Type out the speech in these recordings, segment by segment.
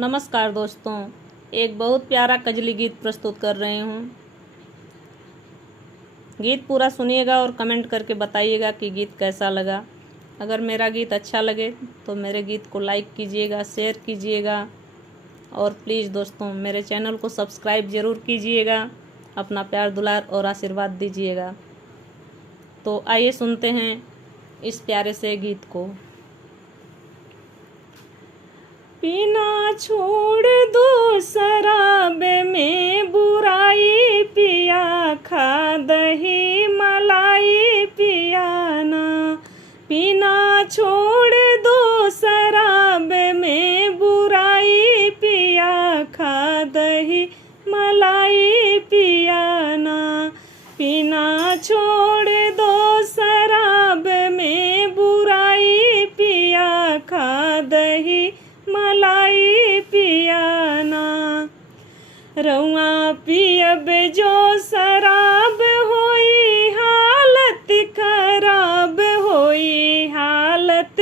नमस्कार दोस्तों, एक बहुत प्यारा कजली गीत प्रस्तुत कर रही हूँ। गीत पूरा सुनिएगा और कमेंट करके बताइएगा कि गीत कैसा लगा। अगर मेरा गीत अच्छा लगे तो मेरे गीत को लाइक कीजिएगा, शेयर कीजिएगा और प्लीज़ दोस्तों मेरे चैनल को सब्सक्राइब ज़रूर कीजिएगा। अपना प्यार दुलार और आशीर्वाद दीजिएगा। तो आइए सुनते हैं इस प्यारे से गीत को। पीना छोड़ दो शराब में बुराई, पिया खा दही मलाई पिया ना। पीना छोड़ दो शराब में बुराई, पिया खा दही मलाई पिया ना। पीना छोड़ दो शराब में बुराई, पिया खा दही मलाई पियाना। रउआ पियब जो शराब होई हालत खराब होई, हालत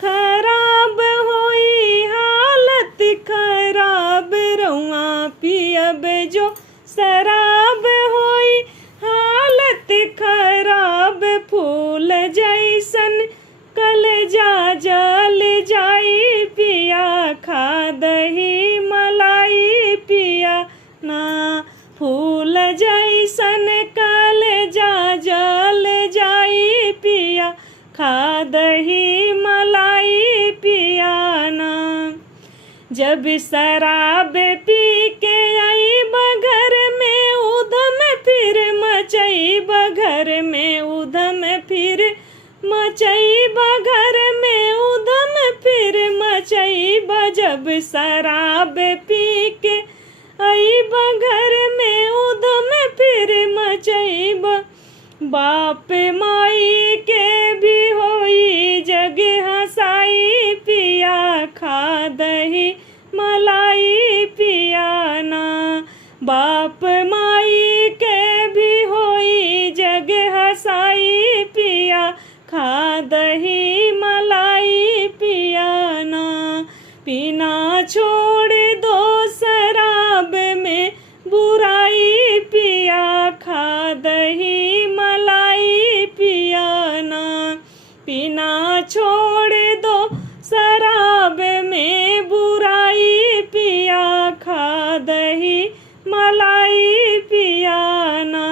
खराब होई, हालत खराब। रउआ पियब जो शराब होई हालत खराब। फूल जैसन कलेजा जल जाई, पिया खा दही मलाई पिया ना। फूल जैसन कलेजा जल जाई, पिया खा दही मलाई पिया ना। जब शराब पी के आई बघर में उधम फिर मचई, बघर में उधम फिर मचई, बघर में उधम फिर मचई। जब शराब पी के आई बघर में उधम फिर मचई। बाप माई के भी होई जग हंसाई, पिया खा दही मलाई पिया ना। बाप माई के भी होई जग हंसाई, पिया खा दही मलाई पिया ना। पीना छोड़ दो शराब में बुराई, पिया खा दही मलाई पिया ना। पीना छोड़ दो शराब में बुराई, पिया खा दही मलाई पिया ना।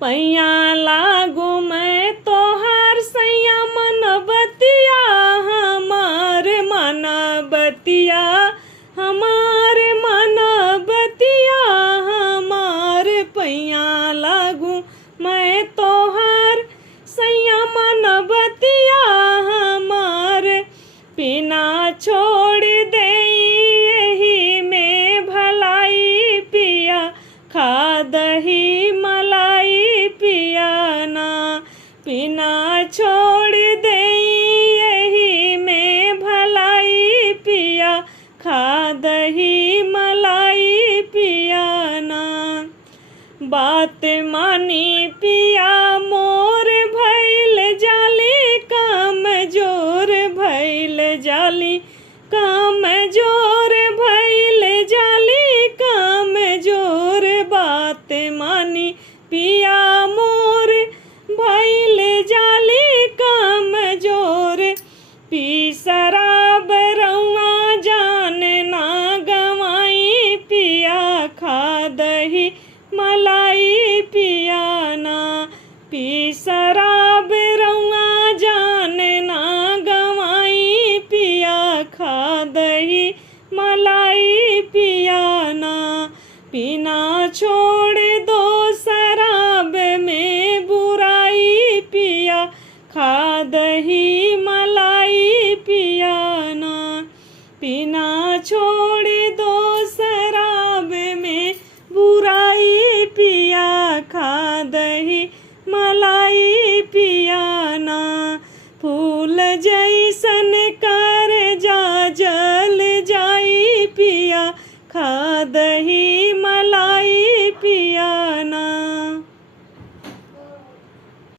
पैया लागू मैं तोहार सैया मनबतिया, हमार मनबतिया, हमार मनबतिया हमार। पैया लागू मैं तोहार सैया मनबतिया हमार। पीना छोड़ दे यही में भलाई, पिया खा दही मलाई पिया ना। पीना छोड़ दे यही में भलाई, पिया खा दही मलाई पिया ना। बात मानी पिया मोर भइल जाली काम जोर, भइल जाली काम जोर, भइल जाली काम जोर। बात मानी पिया मोर भइल जाली काम जोर। पी शराब रउआ जान ना गवाई, पिया खा दही मलाई पिया ना। पी शराब रउआ जान ना गवाई, पिया खा दही मलाई पिया ना। पीना छोड़ दो शराब में बुराई, पिया खा दही मलाई पिया ना। पीना छोड़